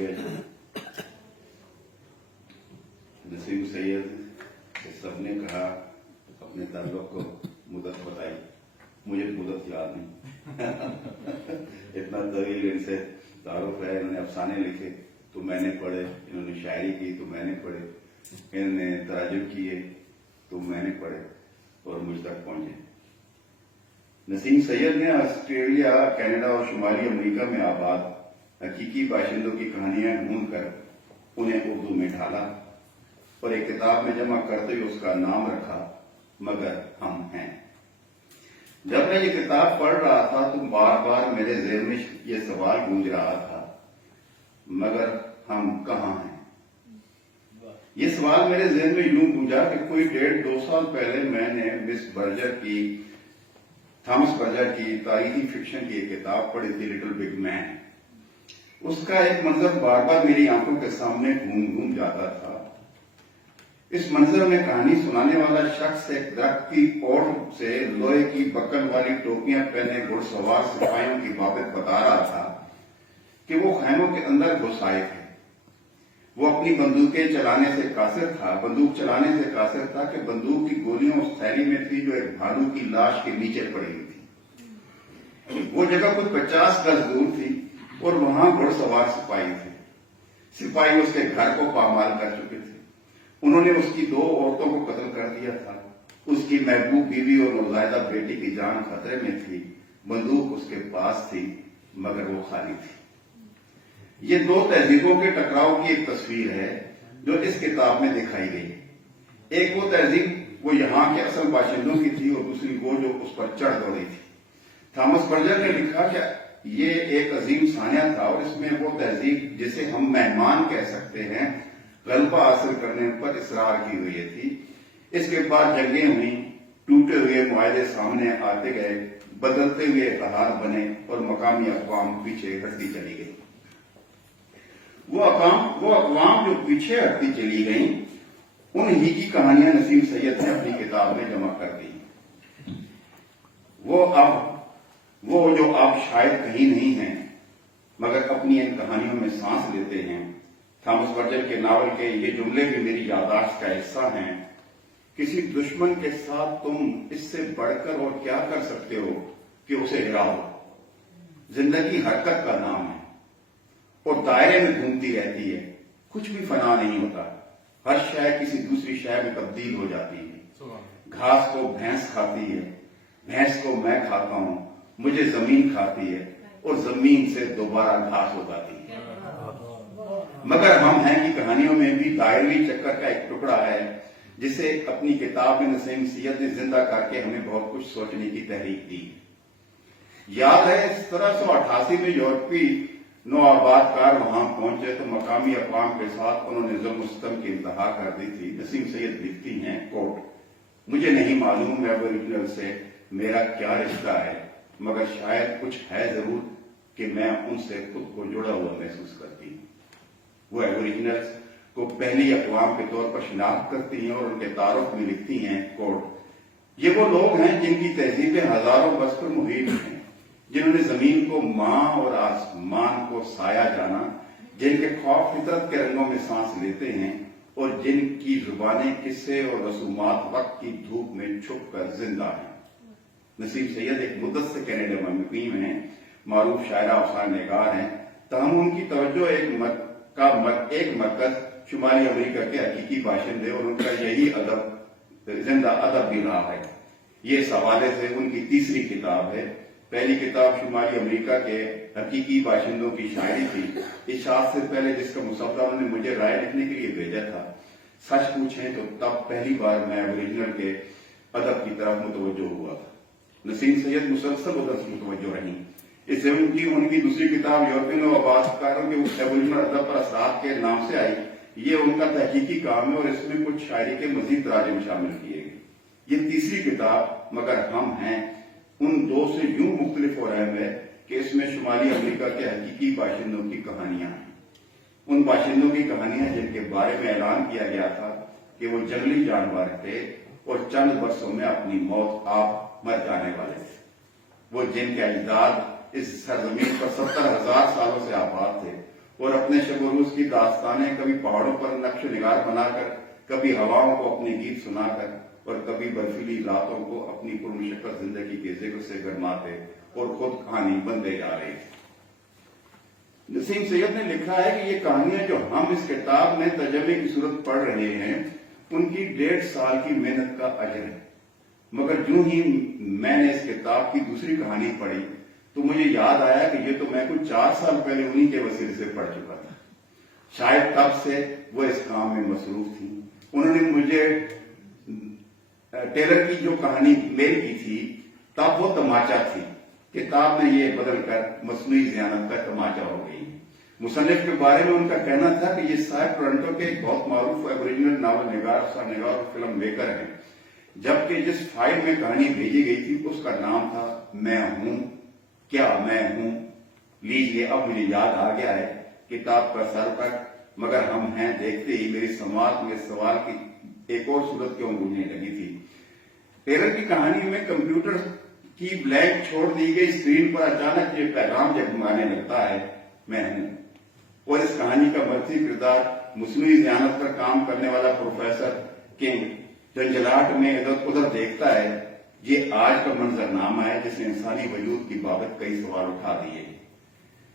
گئے نسیم سید کہ سب نے کہا اپنے تعلق کو مدت بتائی، مجھے مدت یاد نہیں اتنا طویل ان سے تعارف ہے. انہوں نے افسانے لکھے تو میں نے پڑھے، انہوں نے شاعری کی تو میں نے پڑھے، انہوں نے تراجم کیے تو میں نے پڑھے اور مجھ تک پہنچے. نسیم سید نے آسٹریلیا، کینیڈا اور شمالی امریکہ میں آباد حقیقی باشندوں کی کہانیاں ڈھونڈ کر انہیں اردو میں ڈھالا اور ایک کتاب میں جمع کرتے ہوئے اس کا نام رکھا مگر ہم ہیں. جب میں یہ کتاب پڑھ رہا تھا تو بار بار میرے ذہن میں یہ سوال گونج رہا تھا، مگر ہم کہاں ہیں؟ یہ سوال میرے ذہن میں یوں گونجا کہ کوئی 1.5-2 سال پہلے میں نے تھامس برجر کی تاریخی فکشن کی ایک کتاب پڑھی تھی، لٹل بگ مین. اس کا ایک منظر بار بار میری آنکھوں کے سامنے گھوم جاتا تھا. اس منظر میں کہانی سنانے والا شخص ایک درخت کی اوٹ سے لوہے کی بکن والی ٹوپیاں پہنے گھڑ سوار سپاہیوں کی بابت بتا رہا تھا کہ وہ خیموں کے اندر گھس آئے تھے. وہ اپنی بندوقیں چلانے سے قاصر تھا کہ بندوق کی گولیاں اس تھیلی میں تھی جو ایک بھالو کی لاش کے نیچے پڑی ہوئی تھی. وہ جگہ کچھ 50 گز دور تھی اور وہاں گھڑ سوار سپاہی تھے. سپاہی اس کے گھر کو پامال کر چکے تھے. انہوں نے اس کی 2 عورتوں کو قتل کر دیا تھا. اس کی محبوب بیوی اور نوزائیدہ بیٹی کی جان خطرے میں تھی. بندوق اس کے پاس تھی مگر وہ خالی تھی. یہ 2 تہذیبوں کے ٹکراؤ کی ایک تصویر ہے جو اس کتاب میں دکھائی گئی. ایک وہ تہذیب وہ یہاں کے اصل باشندوں کی تھی اور دوسری وہ جو اس پر چڑھ دوڑی تھی. تھامس برجر نے لکھا کہ یہ ایک عظیم سانحہ تھا اور اس میں وہ تہذیب جسے ہم مہمان کہہ سکتے ہیں غلبہ حاصل کرنے پر اصرار کی ہوئی تھی. اس کے بعد جنگیں ہوئیں، ٹوٹے ہوئے معاہدے سامنے آتے گئے، بدلتے ہوئے اتحاد بنے اور مقامی اقوام پیچھے ہٹتی چلی گئی. وہ اقوام جو پیچھے ہٹتی چلی گئیں انہی کی کہانیاں نسیم سید نے اپنی کتاب میں جمع کر دی. وہ جو اب شاید کہیں نہیں ہیں مگر اپنی ان کہانیوں میں سانس لیتے ہیں. تھامس برجر کے ناول کے یہ جملے بھی میری یادداشت کا حصہ ہیں. کسی دشمن کے ساتھ تم اس سے بڑھ کر اور کیا کر سکتے ہو کہ اسے ہراؤ. زندگی حرکت کا نام ہے اور دائرے میں گھومتی رہتی ہے. کچھ بھی فنا نہیں ہوتا. ہر شے کسی دوسری شے میں تبدیل ہو جاتی ہے. گھاس کو بھینس کھاتی ہے، بھینس کو میں کھاتا ہوں، مجھے زمین کھاتی ہے اور زمین سے دوبارہ گھاس اگاتی ہے. مگر ہم ہیں کی کہانیوں میں بھی دائروی چکر کا ایک ٹکڑا ہے جسے اپنی کتاب میں نسیم سید نے زندہ کر کے ہمیں بہت کچھ سوچنے کی تحریک دی. یاد ہے 1788 میں یورپی نو آباد کار وہاں پہنچے تو مقامی اقوام کے ساتھ انہوں نے ظلم و ستم کی انتہا کر دی تھی. نسیم سید لکھتی ہیں کوٹ، مجھے نہیں معلوم ایبوریجنل سے میرا کیا رشتہ ہے مگر شاید کچھ ہے ضرور کہ میں ان سے خود کو جڑا ہوا محسوس کرتی ہوں. وہ ایبوریجنلز کو پہلی اقوام کے طور پر شناخت کرتی ہیں اور ان کے تعارف میں لکھتی ہیں کوٹ، یہ وہ لوگ ہیں جن کی تہذیبیں ہزاروں برس پر محیط ہیں، جنہوں نے زمین کو ماں اور آسمان کو سایہ جانا، جن کے خوف فطرت کے رنگوں میں سانس لیتے ہیں اور جن کی زبانیں قصے اور رسومات وقت کی دھوپ میں چھپ کر زندہ ہیں. نسیم سید ایک مدت سے کینیڈا میں مقیم ہیں، معروف شاعرہ افسانہ نگار ہیں، تاہم ان کی توجہ ایک مرکز شمالی امریکہ کے حقیقی باشندے اور ان کا یہی زندہ ادب بھی رہا ہے. یہ اس حوالے سے ان کی تیسری کتاب ہے. پہلی کتاب شمالی امریکہ کے حقیقی باشندوں کی شاعری تھی. اشاعت سے پہلے جس کا مسودہ انہوں نے مجھے رائے لکھنے کے لیے بھیجا تھا. سچ پوچھیں تو تب پہلی بار میں اوریجنل کے ادب کی طرف متوجہ ہوا تھا. نسیم سید مسلسل ادب سے متوجہ رہی. اس سے ان کی دوسری کتاب یورپین و آباد کاروں کے ایبوریجنل ادب پر اثرات کے نام سے آئی. یہ ان کا تحقیقی کام ہے اور اس میں کچھ شاعری کے مزید تراجم شامل کیے گئے. یہ تیسری کتاب مگر ہم ہیں ان 2 سے یوں مختلف اور اہم ہے کہ اس میں شمالی امریکہ کے حقیقی باشندوں کی کہانیاں ہیں. ان باشندوں کی کہانیاں جن کے بارے میں اعلان کیا گیا تھا کہ وہ جنگلی جانور تھے اور چند برسوں میں اپنی موت آپ مر جانے والے تھے. وہ جن کے اجداد اس سرزمین پر 70,000 سالوں سے آباد تھے اور اپنے شب و روز کی داستانیں کبھی پہاڑوں پر نقش و نگار بنا کر، کبھی ہواؤں کو اپنے گیت سنا کر، اور کبھی برفیلی راتوں کو اپنی پرمشقت زندگی کے ذکر سے گرماتے اور خود کہانی بنتے جا رہے تھے۔ نسیم سید نے لکھا ہے کہ یہ کہانیاں جو ہم اس کتاب میں ترجمے کی صورت پڑھ رہے ہیں، ان کی 1.5 سال کی محنت کا اجر ہے، مگر جو ہی میں نے اس کتاب کی دوسری کہانی پڑھی تو مجھے یاد آیا کہ یہ تو میں کچھ 4 سال پہلے انہی کے وسیلے سے پڑھ چکا تھا۔ شاید تب سے وہ اس کام میں مصروف تھی۔ انہوں نے مجھے ٹیلر کی جو کہانی میل کی تھی تب وہ تماچا تھی، کتاب میں یہ بدل کر مصنوعی ذہانت کا تماچا ہو گئی۔ مصنف کے بارے میں ان کا کہنا تھا کہ یہ صاحب ٹورنٹو کے ایک بہت معروف ایبوریجنل ناول نگار، نگار اور فلم میکر ہیں، جبکہ جس فائل میں کہانی بھیجی گئی تھی اس کا نام تھا میں ہوں، کیا میں ہوں؟ لیجیے اب مجھے یاد آ گیا ہے کتاب کا سر تک، مگر ہم ہیں دیکھتے ہی میری سماعت میں سوال کی ایک اور صورت کیوں گونجنے لگی تھی۔ ٹیلر کی کہانی میں کمپیوٹر کی بلینک چھوڑ دی گئی اسکرین پر اچانک یہ پیغام جگمگانے لگتا ہے، میں ہوں۔ اور اس کہانی کا مرثی کردار مصنوعی ذہانت پر کام کرنے والا پروفیسر کنگ جنجلاہٹ میں ادھر ادھر دیکھتا ہے۔ یہ آج کا منظرنامہ ہے جس نے انسانی وجود کی بابت کئی سوال اٹھا دیے۔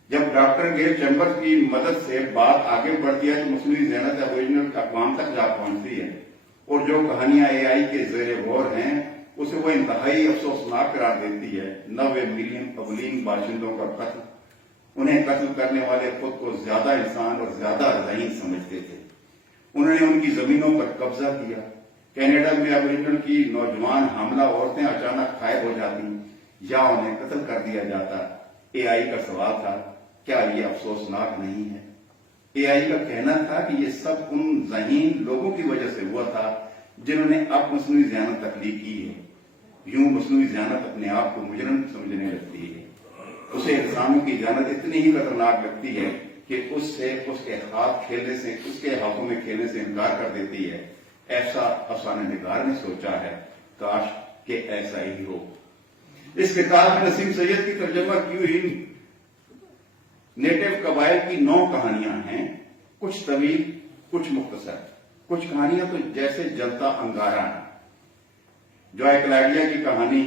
جب ڈاکٹر گیل چیمبرز کی مدد سے بات آگے بڑھتی ہے تو مصنوعی ذہانت اوریجنل اقوام تک جا پہنچتی ہے، اور جو کہانیاں اے آئی کے زیر غور ہیں اسے وہ انتہائی افسوسناک قرار دیتی ہے۔ 90 ملین اولین باشندوں کا قتل، انہیں قتل کرنے والے خود کو زیادہ انسان اور زیادہ ذہین سمجھتے تھے۔ انہوں نے ان کی زمینوں پر قبضہ کیا۔ کینیڈا میں ابوریجنل کی نوجوان حاملہ عورتیں اچانک غائب ہو جاتی یا انہیں قتل کر دیا جاتا۔ اے آئی کا سوال تھا، کیا یہ افسوسناک نہیں ہے؟ اے آئی کا کہنا تھا کہ یہ سب ان ذہین لوگوں کی وجہ سے ہوا تھا جنہوں نے اب مصنوعی ذہانت تخلیق کی ہے۔ یوں مصنوعی ذہانت اپنے آپ کو مجرم سمجھنے لگتی ہے، اسے انسانوں کی ذہانت اتنی ہی خطرناک لگتی ہے کہ اس سے اس کے ہاتھ کھیلنے سے، اس کے ہاتھوں میں کھیلنے سے انکار کر دیتی ہے۔ ایسا افسانہ نگار نے سوچا ہے، کاش کہ ایسا ہی ہو۔ اس کتاب میں نسیم سید کی ترجمہ کی ہوئی نیٹو قبائل کی 9 کہانیاں ہیں، کچھ طویل، کچھ مختصر۔ کچھ کہانیاں تو جیسے جلتا انگارہ ہیں۔ جو ایکلائڈیا کی کہانی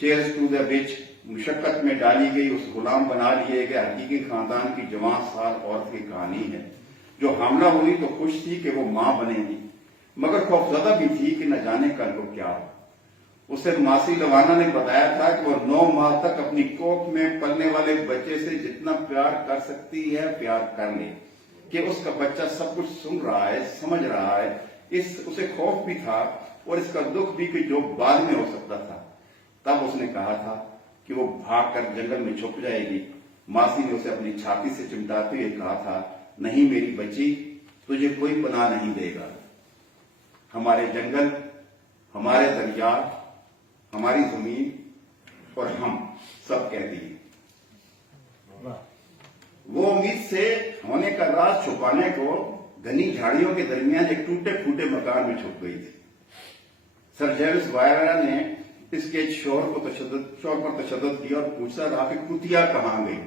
چیئرز ٹو دا وچ، مشقت میں ڈالی گئی اس غلام بنا لیے گئے حقیقی خاندان کی جوان سال عورت کی کہانی ہے، جو حاملہ ہوئی تو خوش تھی کہ وہ ماں بنے گی، مگر خوفزدہ بھی تھی کہ نہ جانے کل کو کیا ہو۔ اسے ماسی لوانا نے بتایا تھا کہ وہ 9 ماہ تک اپنی کوکھ میں پلنے والے بچے سے جتنا پیار کر سکتی ہے پیار کر لے، کہ اس کا بچہ سب کچھ سن رہا ہے، سمجھ رہا ہے۔ اسے خوف بھی تھا اور اس کا دکھ بھی کہ جو بعد میں ہو سکتا تھا۔ تب اس نے کہا تھا کہ وہ بھاگ کر جنگل میں چھپ جائے گی۔ ماسی نے اسے اپنی چھاتی سے چمٹاتے ہوئے کہا تھا، نہیں میری بچی، تجھے کوئی پناہ نہیں دے گا۔ ہمارے جنگل، ہمارے دریا، ہماری زمین اور ہم سب کہہ دیے۔ وہ امید سے ہونے کا راز چھپانے کو گھنی جھاڑیوں کے درمیان ایک ٹوٹے پھوٹے مکان میں چھپ گئی تھی۔ سر جیمس وائرا نے اس کے شوہر پر تشدد کیا اور پوچھا رہا کہ کتیا کہاں گئی؟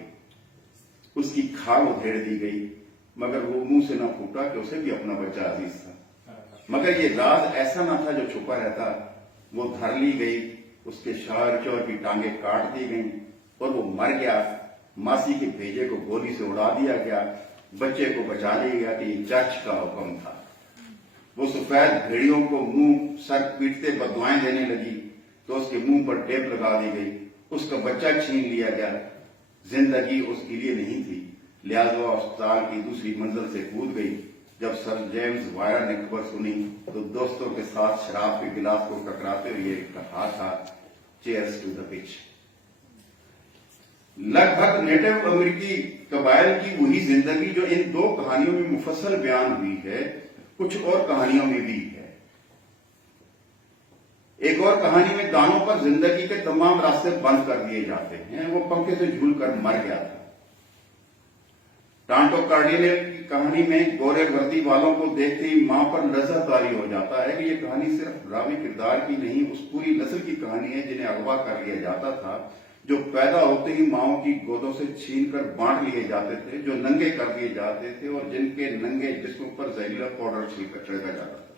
اس کی کھال ادھیڑ دی گئی، مگر وہ منہ سے نہ پھوٹا کہ اسے بھی اپنا بچہ عزیز تھا۔ مگر یہ راز ایسا نہ تھا جو چھپا رہتا۔ وہ دھر لی گئی، اس کے شوہر چور کی ٹانگیں کاٹ دی گئیں اور وہ مر گیا۔ ماسی کے بھیجے کو گولی سے اڑا دیا گیا، بچے کو بچا لیا گیا کہ یہ چرچ کا حکم تھا۔ وہ سفید بھیڑیوں کو منہ سر پیٹتے بددعائیں دینے لگی تو اس کے منہ پر ٹیپ لگا دی گئی۔ اس کا بچہ چھین لیا گیا۔ زندگی اس کے لیے نہیں تھی، لہذا وہ اسپتال کی دوسری منزل سے کود گئی۔ جب سر جیمز وائرا نے خبر سنی تو دوستوں کے ساتھ شراب کے گلاس کو ٹکراتے ہوئے کہا تھا، چیئرز ٹو دا پچ۔ لگ بھگ نیٹو امریکی قبائل کی وہی زندگی جو ان 2 کہانیوں میں مفصل بیان ہوئی ہے، کچھ اور کہانیوں میں بھی ہے۔ ایک اور کہانی میں دانوں پر زندگی کے تمام راستے بند کر دیے جاتے ہیں۔ وہ پنکھے سے جھول کر مر گیا تھا۔ ٹانٹو کارڈیلے کی کہانی میں گورے وردی والوں کو دیکھتے ہی ماں پر لذت طاری ہو جاتا ہے کہ یہ کہانی صرف راوی کردار کی نہیں، اس پوری نسل کی کہانی ہے جنہیں اغوا کر لیا جاتا تھا جو پیدا ہوتے ہی ماؤں کی گودوں سے چھین کر بانٹ لیے جاتے تھے، جو ننگے کر دیے جاتے تھے اور جن کے ننگے جسموں پر زہریلا پاؤڈر چھڑکا جاتا تھا،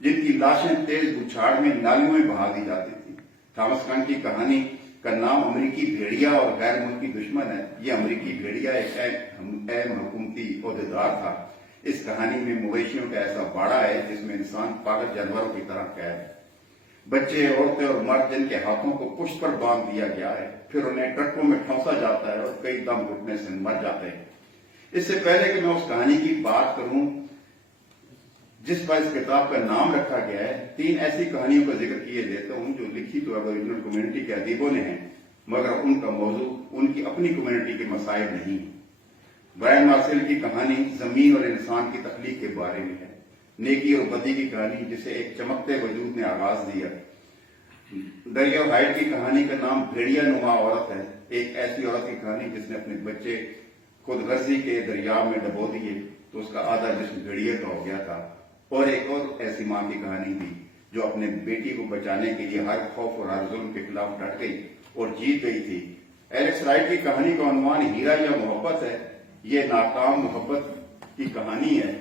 جن کی لاشیں تیز بچھاڑ میں نالیوں میں بہا دی جاتی تھی۔ تھامس کان کی کہانی کا نام امریکی بھیڑیا اور غیر ملکی دشمن ہے۔ یہ امریکی بھیڑیا ایک اہم حکومتی عہدیدار تھا۔ اس کہانی میں مویشیوں کا ایسا باڑا ہے جس میں انسان پاگل جانوروں کی طرح قید ہے۔ بچے، عورتیں اور مرد جن کے ہاتھوں کو پشت پر باندھ دیا گیا ہے، پھر انہیں ٹرکوں میں ٹھونسا جاتا ہے اور کئی دم گھٹنے سے مر جاتے ہیں۔ اس سے پہلے کہ میں اس کہانی کی بات کروں جس پر اس کتاب کا نام رکھا گیا ہے، 3 ایسی کہانیوں کا ذکر کیے دیتا ہوں جو لکھی تو ایبوریجنل کمیونٹی کے ادیبوں نے ہیں، مگر ان کا موضوع ان کی اپنی کمیونٹی کے مسائل نہیں۔ برائن مارسل کی کہانی زمین اور انسان کی تخلیق کے بارے میں ہے، نیکی اور بدی کی کہانی جسے ایک چمکتے وجود نے آغاز دیا۔ دریا ہائٹ کی کہانی کا نام بھیڑیا نما عورت ہے، ایک ایسی عورت کی کہانی جس نے اپنے بچے خود غرضی کے دریا میں ڈبو دیے تو اس کا آدھا جسم بھیڑیا کا ہو گیا تھا۔ اور ایک اور ایسی ماں کی کہانی بھی جو اپنے بیٹی کو بچانے کے لیے ہر خوف اور ہر ظلم کے خلاف ڈٹ گئی اور جیت گئی تھی۔ ایلیکس رائٹ کی کہانی کا عنوان ہیرا یا محبت ہے۔ یہ ناکام محبت کی کہانی ہے،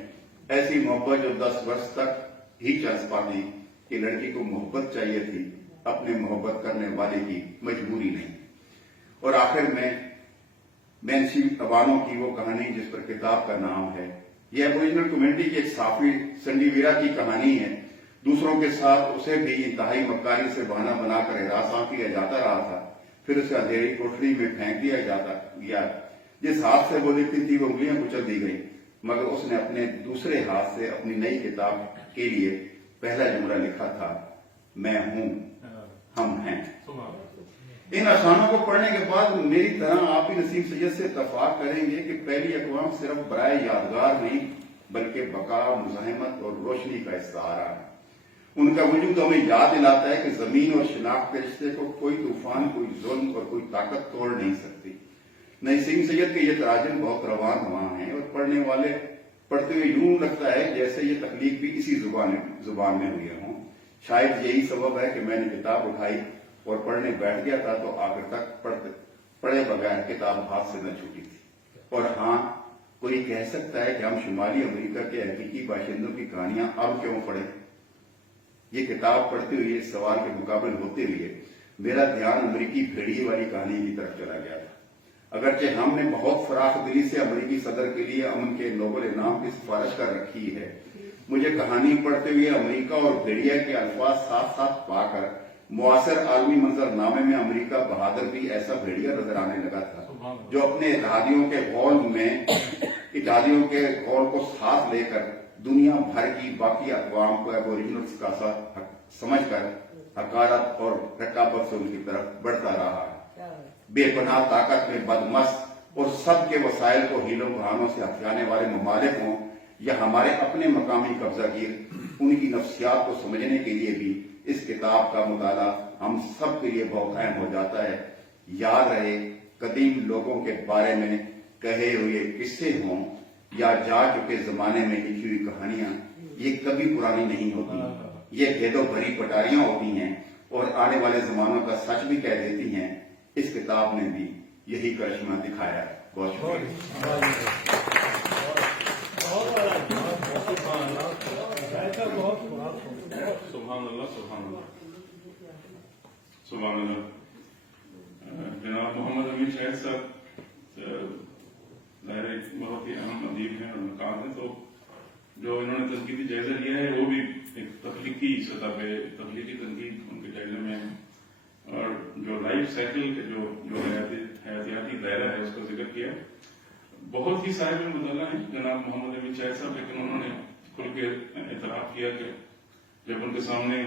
ایسی محبت جو 10 برس تک ہی چل پاتی کہ لڑکی کو محبت چاہیے تھی، اپنے محبت کرنے والے کی مجبوری نہیں۔ اور آخر میں مینسی اوانو کی وہ کہانی جس پر کتاب کا نام ہے۔ یہ ایبوریجنل کمیونٹی کی ایک صحافی سنڈی ویرا کی کہانی ہے۔ دوسروں کے ساتھ اسے بھی انتہائی مکاری سے بہانہ بنا کر ہراساں کیا جاتا رہا تھا، پھر اسے اندھیری کوٹری میں پھینک دیا جاتا گیا۔ جس ہاتھ سے وہ لکھتی تھی وہ انگلیاں کچل دی گئی، مگر اس نے اپنے دوسرے ہاتھ سے اپنی نئی کتاب کے لیے پہلا جملہ لکھا تھا، میں ہوں، ہم ہیں۔ ان افسانوں کو پڑھنے کے بعد میری طرح آپ بھی نسیم سید سے اتفاق کریں گے کہ پہلی اقوام صرف برائے یادگار نہیں بلکہ بقا، مزاحمت اور روشنی کا استعارہ ہے۔ ان کا وجود ہمیں یاد دلاتا ہے کہ زمین اور شناخت کے رشتے کو کوئی طوفان، کوئی ظلم اور کوئی طاقت توڑ نہیں سکتی۔ نسیم سید کے یہ تراجم بہت رواں رواں ہیں اور پڑھنے والے پڑھتے ہوئے یوں لگتا ہے جیسے یہ تخلیق بھی اسی زبان میں ہوئی ہوں۔ شاید یہی سبب ہے کہ میں نے کتاب اٹھائی اور پڑھنے بیٹھ گیا تھا تو آخر تک پڑھے بغیر کتاب ہاتھ سے نہ چھوٹی تھی۔ اور ہاں، کوئی کہہ سکتا ہے کہ ہم شمالی امریکہ کے حقیقی باشندوں کی کہانیاں اب کیوں پڑھیں؟ یہ کتاب پڑھتے ہوئے اس سوال کے مقابل ہوتے ہوئے میرا دھیان امریکی بھیڑیے والی کہانی کی طرف چلا گیا تھا۔ اگرچہ ہم نے بہت فراخ دلی سے امریکی صدر کے لیے امن کے نوبل انعام کی سفارش کر رکھی ہے، مجھے کہانی پڑھتے ہوئے امریکہ اور بھیڑیا کے الفاظ ساتھ ساتھ پا کر معاصر عالمی منظر نامے میں امریکہ بہادر بھی ایسا بھیڑیا نظر آنے لگا تھا جو اپنے اتحادیوں کے غول کو ساتھ لے کر دنیا بھر کی باقی اقوام کو ایبوریجنلز کا سمجھ کر حقارت اور رقابت سے ان کی طرف بڑھتا رہا ہے۔ بے پناہ طاقت میں بدمست اور سب کے وسائل کو ہیلوں بہانوں سے ہتھیانے والے ممالک ہوں یا ہمارے اپنے مقامی قبضہ گیر، ان کی نفسیات کو سمجھنے کے لیے بھی اس کتاب کا مطالعہ ہم سب کے لیے بہت اہم ہو جاتا ہے۔ یاد رہے، قدیم لوگوں کے بارے میں کہے ہوئے قصے ہوں یا جا چکے زمانے میں لکھی ہوئی کہانیاں، یہ کبھی پرانی نہیں ہوتی، یہ گیدو بھری پٹاریاں ہوتی ہیں اور آنے والے زمانوں کا سچ بھی کہہ دیتی ہیں۔ اس کتاب نے بھی یہی کرشمہ دکھایا ہے۔ بہت سبحان اللہ، سبحان اللہ، سبحان اللہ۔ جناب محمد امین شاہد صاحب ظاہر ایک بہت ہی اہم ادیب ہیں اور نقاد ہیں، تو جو انہوں نے تنقیدی جائزہ لیا ہے وہ بھی ایک تخلیقی سطح پہ تخلیقی تنقید ان کے جائزے میں ہے، اور جو لائف سائیکل کے جو حیاتیاتی دائرہ ہے اس کا ذکر کیا۔ بہت ہی صاحب مطالعہ ہیں جناب محمد امین شاہد صاحب، لیکن انہوں نے کھل کے اعتراف کیا کہ جب ان کے سامنے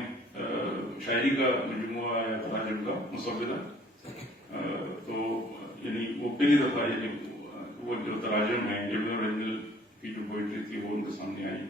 شاعری کا مجموعہ آیا تراجم کا مسودہ، تو یعنی وہ پہلی دفعہ یعنی وہ جو تراجم ہیں، جو اوریجنل کی جو پوئٹری تھی وہ ان کے سامنے آئی،